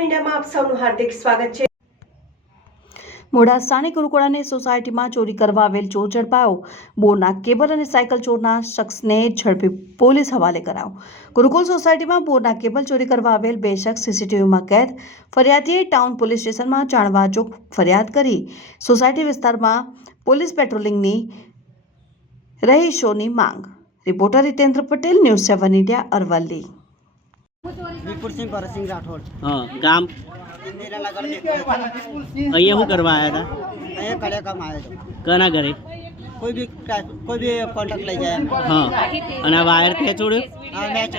મીડિયામાં આપ સૌનું હાર્દિક સ્વાગત છે. મોડાસાની ગુરુકુળાની સોસાયટીમાં ચોરી કરવા આવેલ ચોર ઝડપાયો. બોરના કેબલ અને સાયકલ ચોરના શખ્સને ઝડપી પોલીસ હવાલે કરાયો. ગુરુકુલ સોસાયટીમાં બોરના કેબલ ચોરી કરવા આવેલ બે શખ્સ સીસીટીવીમાં કેદ. ફરિયાદીએ ટાઉન પોલીસ સ્ટેશનમાં જાણવા જોગ ફરિયાદ કરી. સોસાયટી વિસ્તારમાં પોલીસ પેટ્રોલિંગની રહીશોની માંગ. Reporter Hitendra Patel, news seven India, Aravalli. Vipul Singh Bharatsinh Rathod હા ગામ અહીંયા શું કરવા આવ્યા અહીંયા કડે કામ આવ્યો હતો હતા કના ઘરે કોઈ બી કોઈ બી કોન્ટ્રાક્ટ લઈ જાય હા અને વાયર તે હા મેં